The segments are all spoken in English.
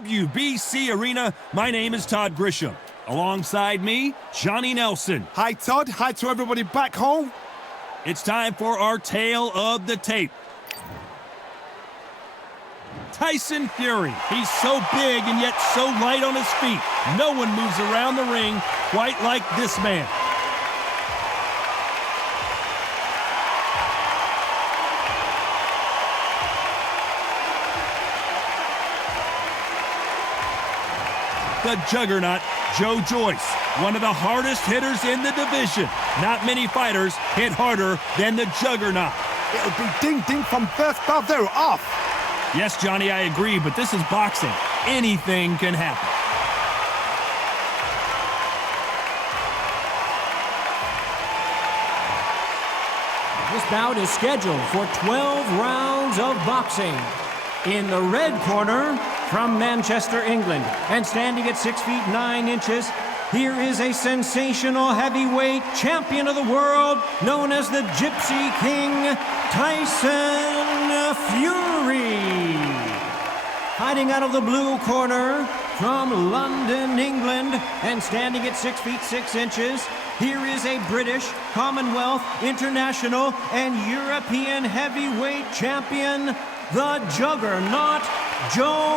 WBC Arena. My name is Todd Grisham. Alongside me, Johnny Nelson. Hi, Todd. Hi to everybody back home. It's time for our tale of the tape. Tyson Fury. He's so big and yet so light on his feet. No one moves around the ring quite like this man. The juggernaut, Joyce, one of the hardest hitters in the division. Not many fighters hit harder than the juggernaut. It'll be ding-ding from first bell. They're off. Yes, Johnny, I agree, but this is boxing. Anything can happen. This bout is scheduled for 12 rounds of boxing. In the red corner, from Manchester, England, and standing at 6 feet 9 inches, here is a sensational heavyweight champion of the world, known as the Gypsy King, Tyson Fury. Hiding out of the blue corner, from London, England, and standing at 6 feet 6 inches, here is a British, Commonwealth, International, and European heavyweight champion, the juggernaut, Joyce.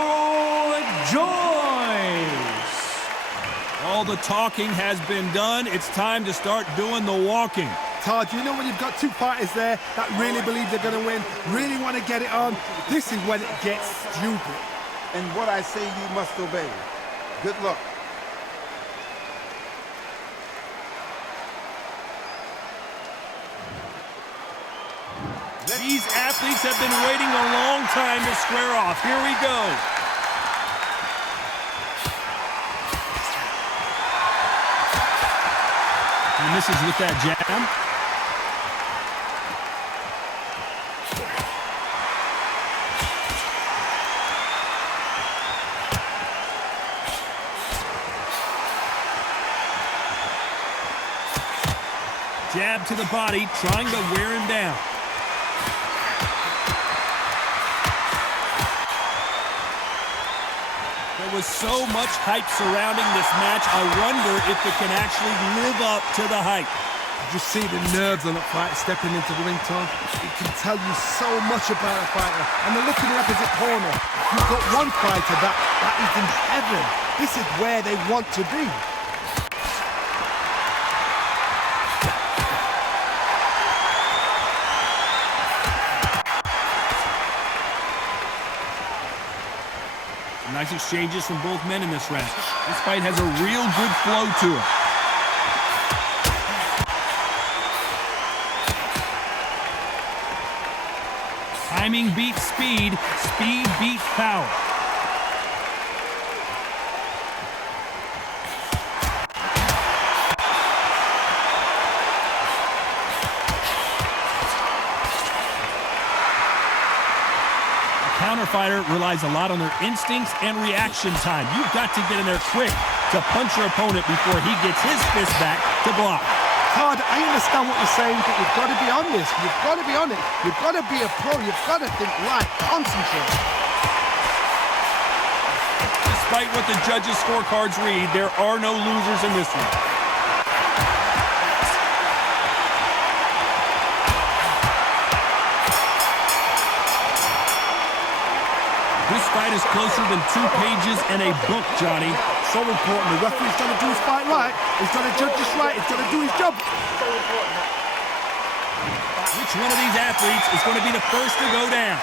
All the talking has been done. It's time to start doing the walking. Todd, you know when you've got two fighters there that really believe they're going to win, really want to get it on, this is when it gets stupid. And what I say you must obey. Good luck. These athletes have been waiting a long time to square off. Here we go. He misses with that jab. Jab to the body, trying to wear him down. There was so much hype surrounding this match, I wonder if it can actually live up to the hype. You just see the nerves on that fighter stepping into the ring, Tom. It can tell you so much about a fighter. And then look in the opposite corner. You've got one fighter that is in heaven. This is where they want to be. Nice exchanges from both men in this round. This fight has a real good flow to it. Timing beats speed, speed beats power. Counterfighter relies a lot on their instincts and reaction time. You've got to get in there quick to punch your opponent before he gets his fist back to block. Todd, I understand what you're saying, but you've got to be on this. You've got to be on it. You've got to be a pro. You've got to think right. Concentrate. Despite what the judges' scorecards read, there are no losers in this one. This fight is closer than 2 pages and a book, Johnny. So important. The referee's got to do his fight right. He's got to judge this right. He's got to do his job. Which one of these athletes is going to be the first to go down?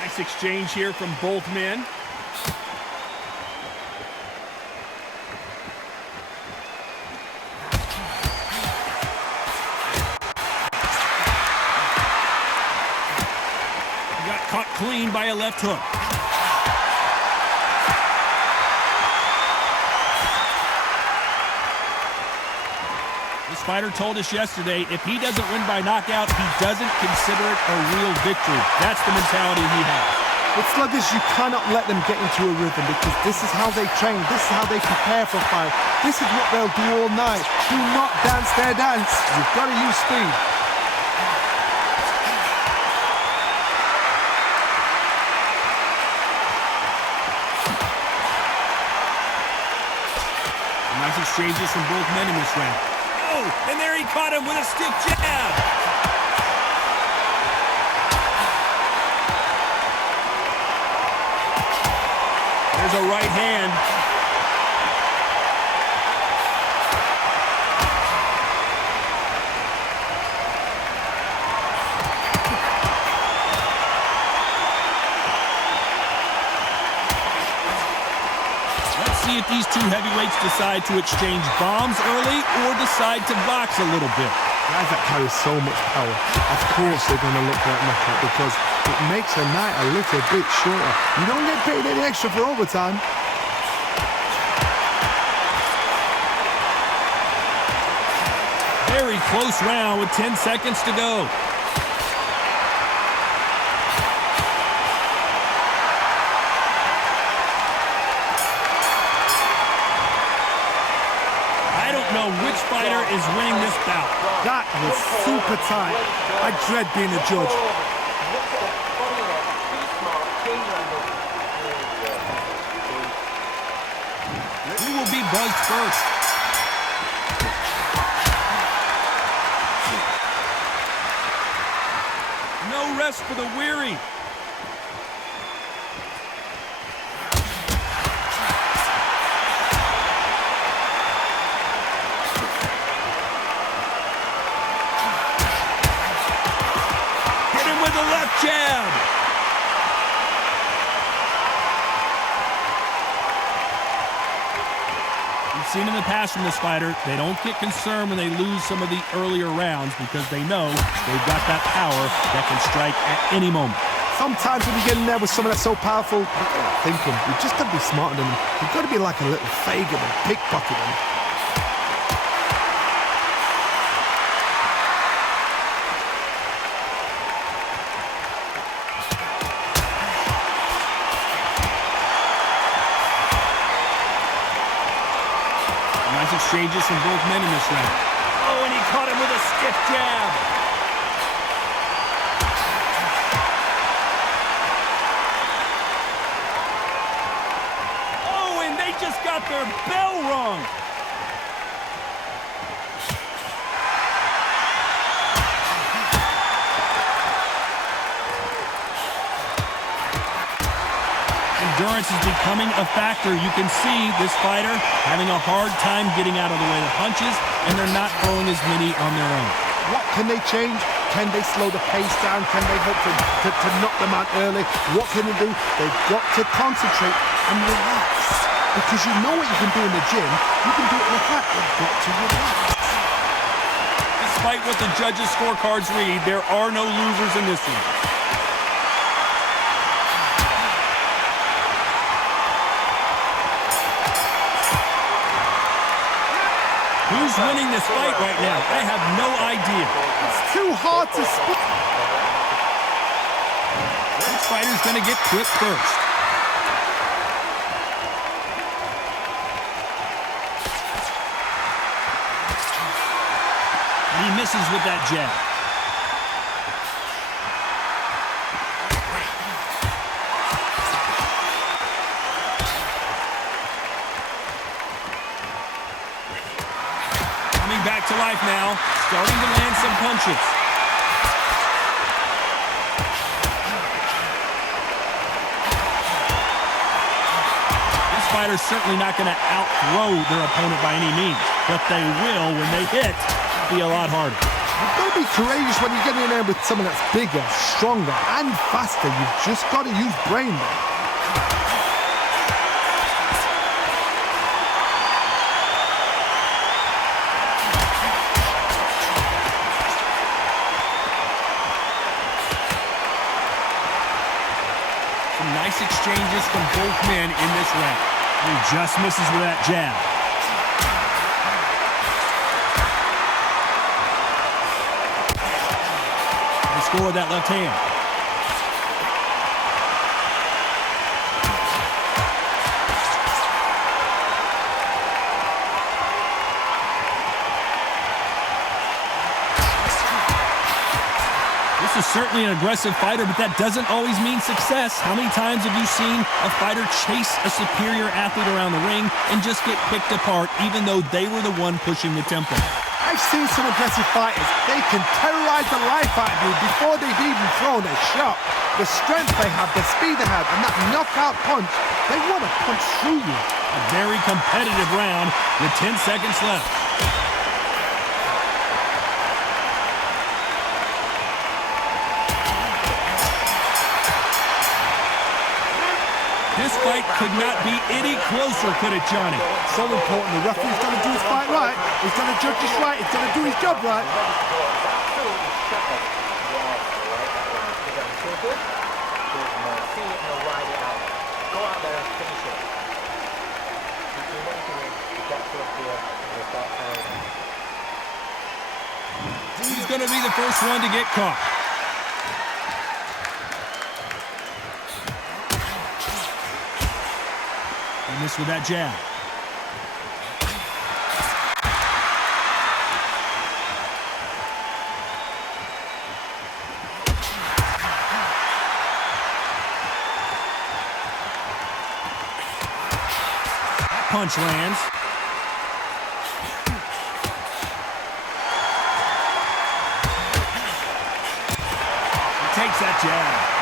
Nice exchange here from both men. Caught clean by a left hook. This fighter told us yesterday, if he doesn't win by knockout, he doesn't consider it a real victory. That's the mentality he has. With sluggers, you cannot let them get into a rhythm because this is how they train. This is how they prepare for a fight. This is what they'll do all night. Do not dance their dance. You've got to use speed. exchanges from both men in this round. Oh, and there he caught him with a stiff jab. There's a right hand. Let's see if these two heavyweights decide to exchange bombs early or decide to box a little bit. Guys that carry so much power, of course they're going to look for that knockout because it makes the night a little bit shorter. You don't get paid any extra for overtime. Very close round with 10 seconds to go. I don't know which fighter is winning this bout. That was super tight. I dread being a judge. Who will be buzzed first? No rest for the weary. Hit him with a left jab. We've seen in the past from this fighter, they don't get concerned when they lose some of the earlier rounds because they know they've got that power that can strike at any moment. Sometimes when you get in there with someone that's so powerful, you gotta think him. You just gotta be smarter than him. You've got to be like a little Fagin and pickpocket him. Nice exchanges from both men in this round. Oh, and he caught him with a stiff jab. Oh, and they just got their bell rung. Endurance is becoming a factor. You can see this fighter having a hard time getting out of the way of punches, and they're not throwing as many on their own. What can they change? Can they slow the pace down? Can they hope to knock them out early? What can they do? They've got to concentrate and relax. Because you know what you can do in the gym. You can do it in the fight. You've got to relax. Despite what the judges' scorecards read, there are no losers in this one. Who's winning this fight right now? I have no idea. It's too hard to spot. Which fighter's going to get clipped first? And he misses with that jab. Back to life now, starting to land some punches. This fighter's certainly not going to outthrow their opponent by any means, but they will, when they hit, be a lot harder. You've got to be courageous when you get in there with someone that's bigger, stronger, and faster. You've just got to use brain there. Nice exchanges from both men in this round. He just misses with that jab. They score with that left hand. This is certainly an aggressive fighter, but that doesn't always mean success. How many times have you seen a fighter chase a superior athlete around the ring and just get picked apart, even though they were the one pushing the tempo? I've seen some aggressive fighters. They can terrorize the life out of you before they've even thrown a shot. The strength they have, the speed they have, and that knockout punch, they want to punch through you. A very competitive round with 10 seconds left. This fight could not be any closer, could it, Johnny? So important. The referee's going to do his fight right. He's going to judge this right. He's going to do his job right. He's going to be the first one to get caught. He missed with that jab. That punch lands. He takes that jab.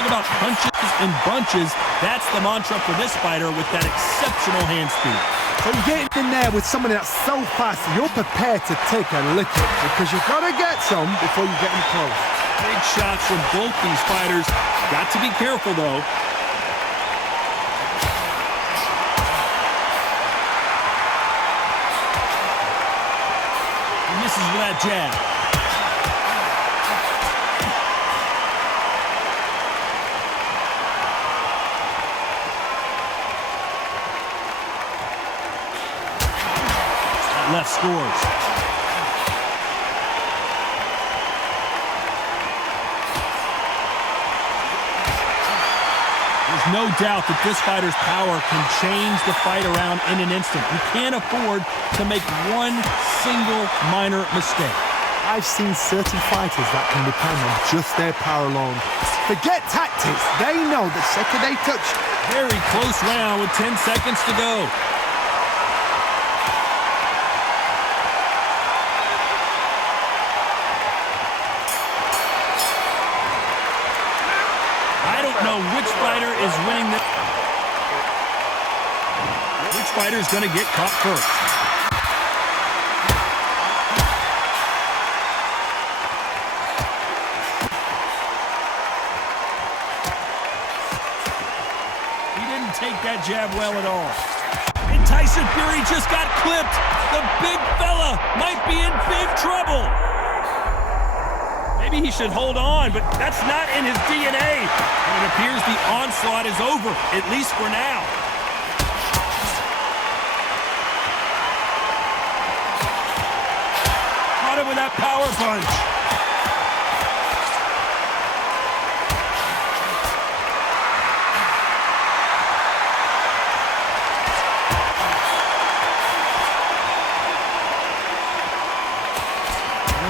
About punches and bunches, that's the mantra for this fighter with that exceptional hand speed. So you're getting in there with someone that's so fast, you're prepared to take a licking because you've got to get some before you get in close. Big shots from both these fighters. Got to be careful, though. He misses with that jab. Left scores. There's no doubt that this fighter's power can change the fight around in an instant. You can't afford to make one single minor mistake. I've seen certain fighters that can depend on just their power alone. Forget tactics. They know the second they touch. Very close round with 10 seconds to go. Which fighter is winning this? Which fighter is going to get caught first? He didn't take that jab well at all. And Tyson Fury just got clipped. The big fella might be in big trouble. Maybe he should hold on, but that's not in his DNA. And it appears the onslaught is over, at least for now. Caught him with that power punch.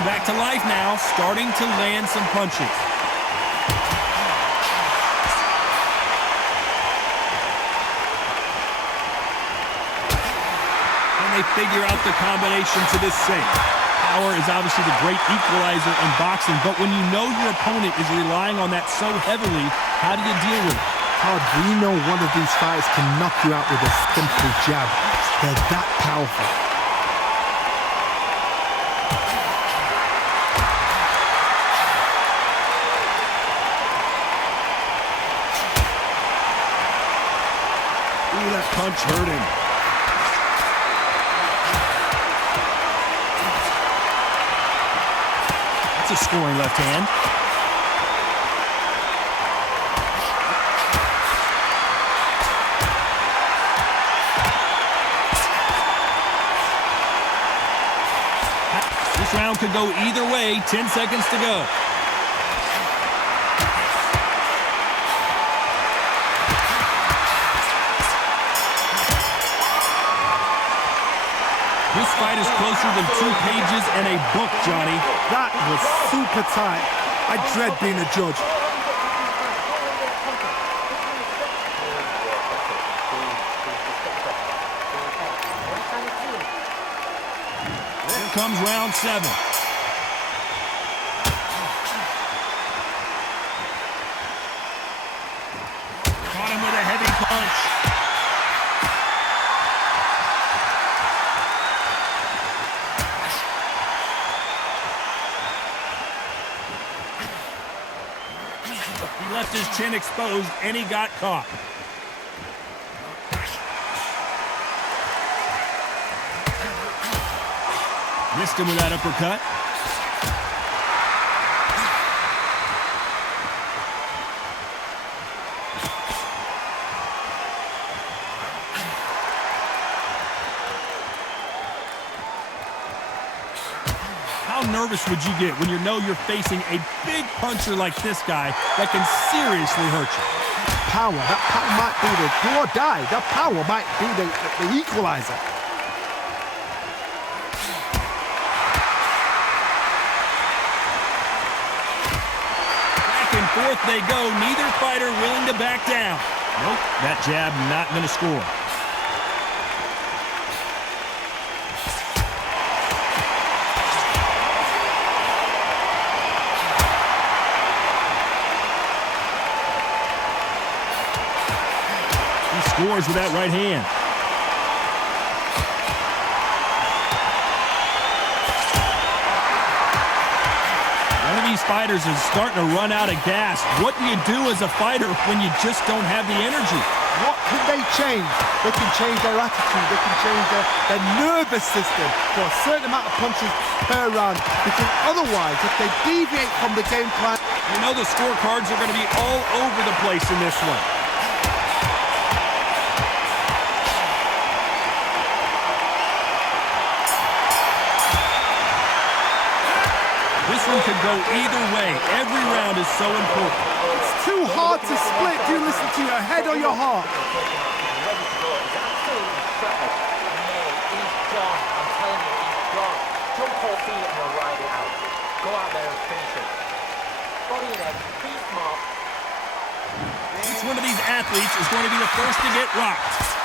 Back to life now, starting to land some punches. And they figure out the combination to this sink. Power is obviously the great equalizer in boxing, but when you know your opponent is relying on that so heavily, how do you deal with it? Todd, we know one of these fighters can knock you out with a simple jab. They're that powerful. Ooh, that punch hurt him. That's a scoring left hand. This round could go either way. 10 seconds to go. fight is closer than 2 pages in a book, Johnny. That was super tight. I dread being a judge. Here comes round 7. Caught him with a heavy punch. He left his chin exposed, and he got caught. Missed him with that uppercut. How nervous would you get when you know you're facing a big puncher like this guy that can seriously hurt you? Power. That power might be the do or die. That power might be the equalizer. Back and forth they go. Neither fighter willing to back down. Nope, that jab not going to score. Scores with that right hand. One of these fighters is starting to run out of gas. What do you do as a fighter when you just don't have the energy? What can they change? They can change their attitude. They can change their nervous system for a certain amount of punches per round. Because otherwise, if they deviate from the game plan... You know the scorecards are going to be all over the place in this one. This one could go either way. Every round is so important. It's too hard to split. Do you listen to your head or your heart? He's absolutely shattered. He's gone. I'm telling you, he's gone. Jump 4 feet and he'll ride it out. Go out there and finish it. Body and head, be smart. Each one of these athletes is going to be the first to get rocked.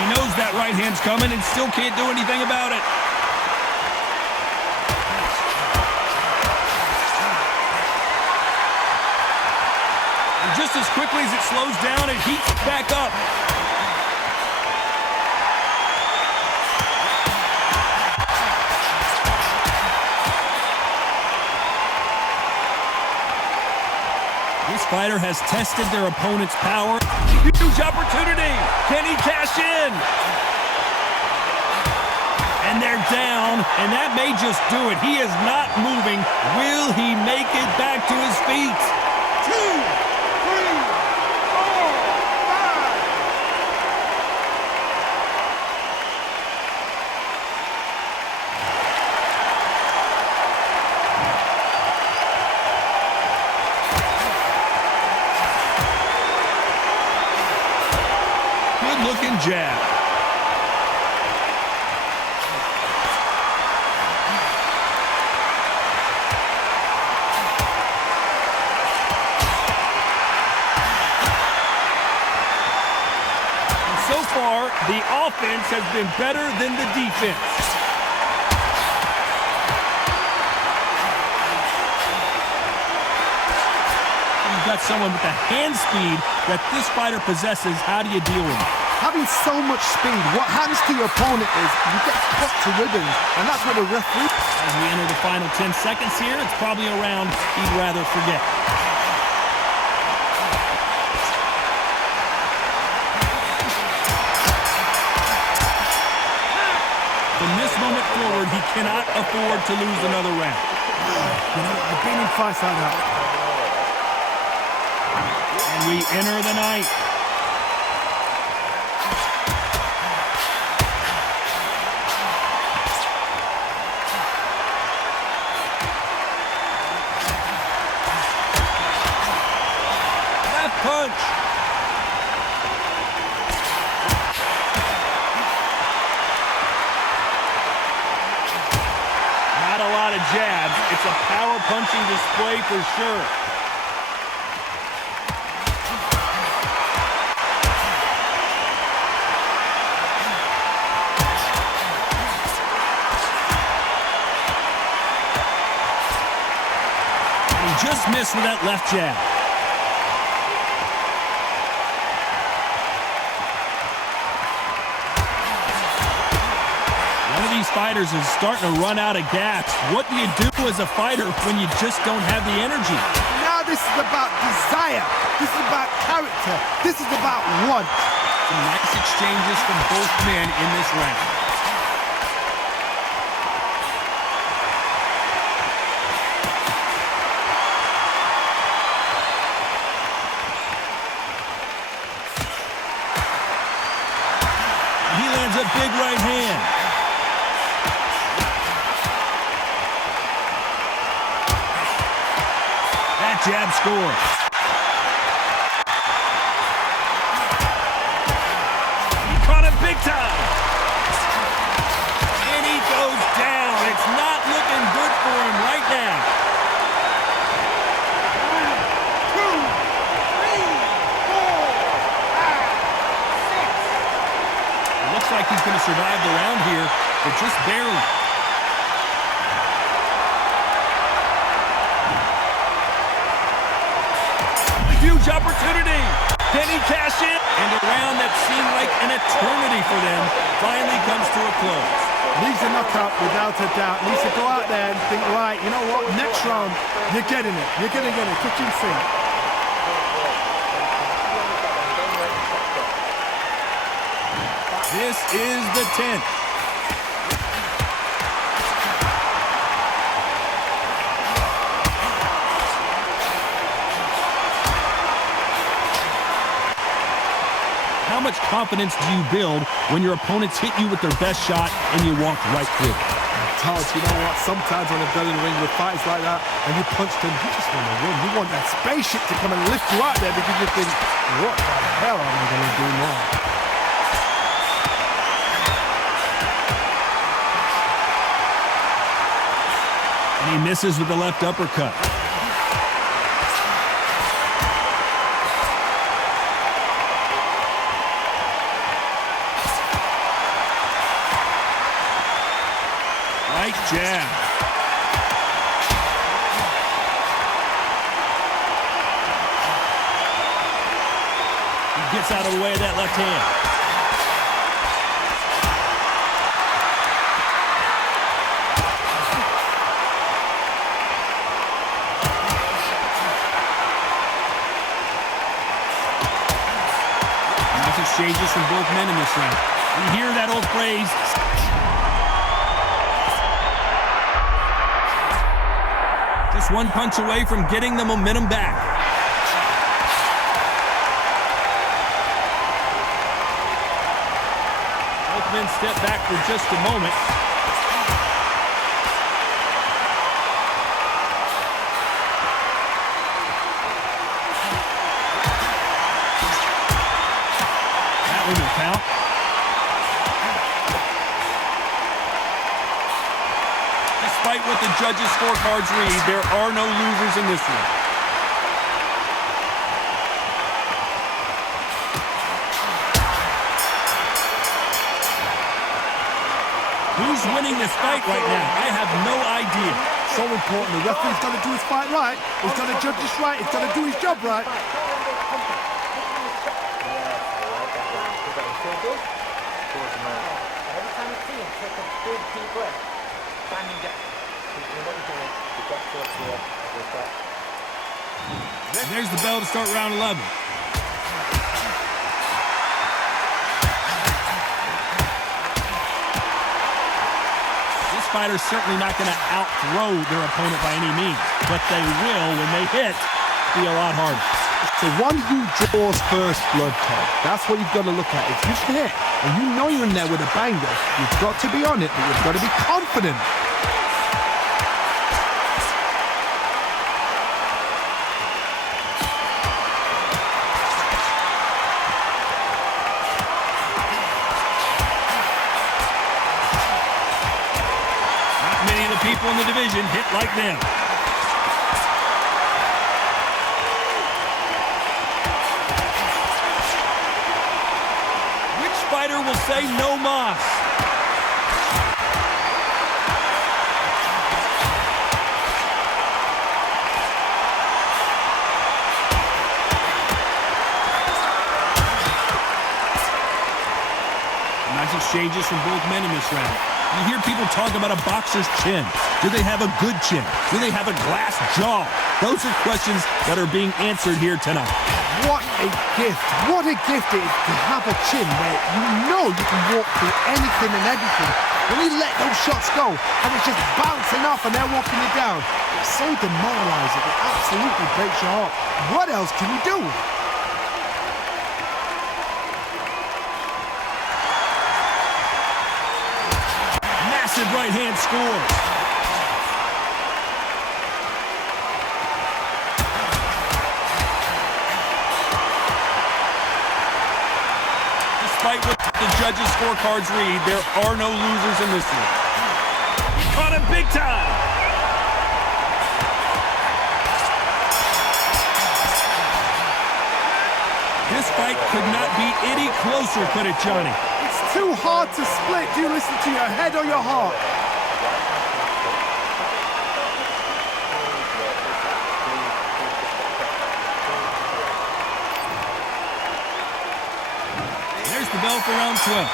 He knows that right hand's coming and still can't do anything about it. And just as quickly as it slows down, it heats back up. This fighter has tested their opponent's power. Huge opportunity. Can he cash in? And they're down, and that may just do it. He is not moving. Will he make it back to his feet? 2, 3, 4, 5. Good-looking jab. So far, the offense has been better than the defense. You've got someone with the hand speed that this fighter possesses. How do you deal with it? Having so much speed, what happens to your opponent is you get cut to ribbons, and that's where the referee... As we enter the final 10 seconds here, it's probably a round he'd rather forget. From this moment forward, he cannot afford to lose another round. You know, I've been in fights like that. And we enter the ninth. jabs. It's a power punching display for sure. And he just missed with that left jab. These fighters is starting to run out of gas. What do you do as a fighter when you just don't have the energy? Now this is about desire. This is about character. This is about want. Some nice exchanges from both men in this round. He lands a big right hand. Jab scores. He caught him big time. And he goes down. It's not looking good for him right now. 1, 2, 3, 4, 5, 6. It looks like he's going to survive the round here, but just barely. Huge opportunity. Can he cash in? And a round that seemed like an eternity for them finally comes to a close. Needs a knockout without a doubt. Needs to go out there and think, right, you know what? Next round, you're getting it. You're going to get it. Kitchen sink. This is the 10th. How much confidence do you build when your opponents hit you with their best shot and you walk right through? Todd, you know what? Sometimes when I've done in the ring with fights like that and you punch them, you just want to win. You want that spaceship to come and lift you out there because you think, what the hell am I going to do now? And he misses with the left uppercut. Right jab. He gets out of the way of that left hand. Nice exchanges from both men in this round. You hear that old phrase, just one punch away from getting the momentum back. Both men step back for just a moment. That one will count. Despite what the judges' scorecards read, there are no losers in this one. Who's winning this fight right now? I have no idea. So important. The referee's got to do his fight right. He's got to judge this right. He's got to do his job right. Every time you see him, take a big deep breath. Standing down. What you're doing, you've got to absorb that. And there's the bell to start round 11. This fighter's certainly not going to out-throw their opponent by any means, but they will, when they hit, be a lot harder. The one who draws first blood, Todd, that's what you've got to look at. If you hit and you know you're in there with a banger, you've got to be on it, but you've got to be confident. people in the division hit like them. Which fighter will say no mas? Nice exchanges from both men in this round. You hear people talk about a boxer's chin. Do they have a good chin? Do they have a glass jaw? Those are questions that are being answered here tonight. What a gift. What a gift it is to have a chin where you know you can walk through anything and everything. When you let those shots go and it's just bouncing off and they're walking you down, it's so demoralizing. It absolutely breaks your heart. What else can you do? Massive right hand scores. Despite what the judges' scorecards read, there are no losers in this one. He caught him big time. This fight could not be any closer, could it, Johnny? It's too hard to split. Do you listen to your head or your heart? There's the bell for round 12.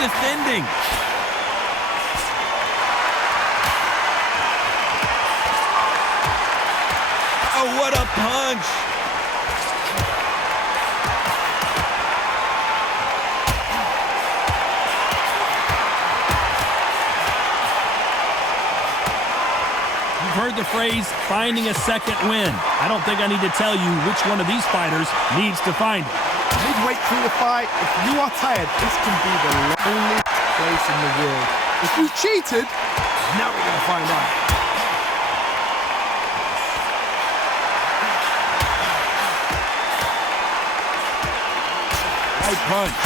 Defending. Oh, what a punch. You've heard the phrase, finding a second win. I don't think I need to tell you which one of these fighters needs to find it. Midway through the fight, if you are tired, this can be the loneliest place in the world. If you cheated, now we're going to find out. Right punch.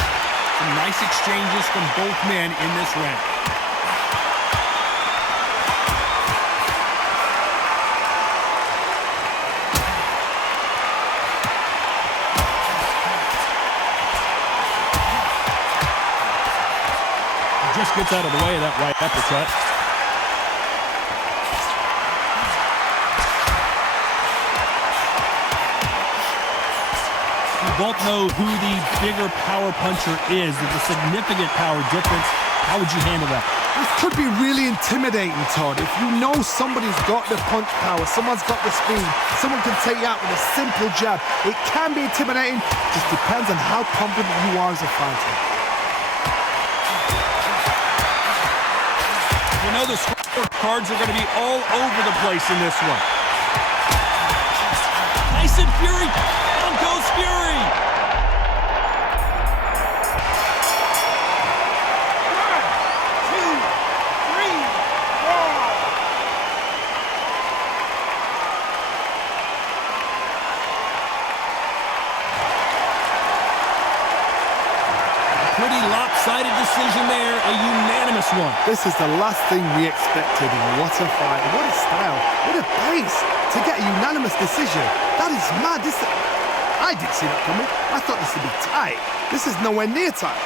Some nice exchanges from both men in this round. Just gets out of the way of that right uppercut. We both know who the bigger power puncher is. There's a significant power difference. How would you handle that? This could be really intimidating, Todd. If you know somebody's got the punch power, someone's got the speed, someone can take you out with a simple jab, it can be intimidating. Just depends on how confident you are as a fighter. You know the scorecards are going to be all over the place in this one. Tyson Fury, down goes Fury. Pretty lopsided decision there, a unanimous one. This is the last thing we expected. What a fight, what a style, what a pace to get a unanimous decision. That is mad. I didn't see that coming. I thought this would be tight. This is nowhere near tight.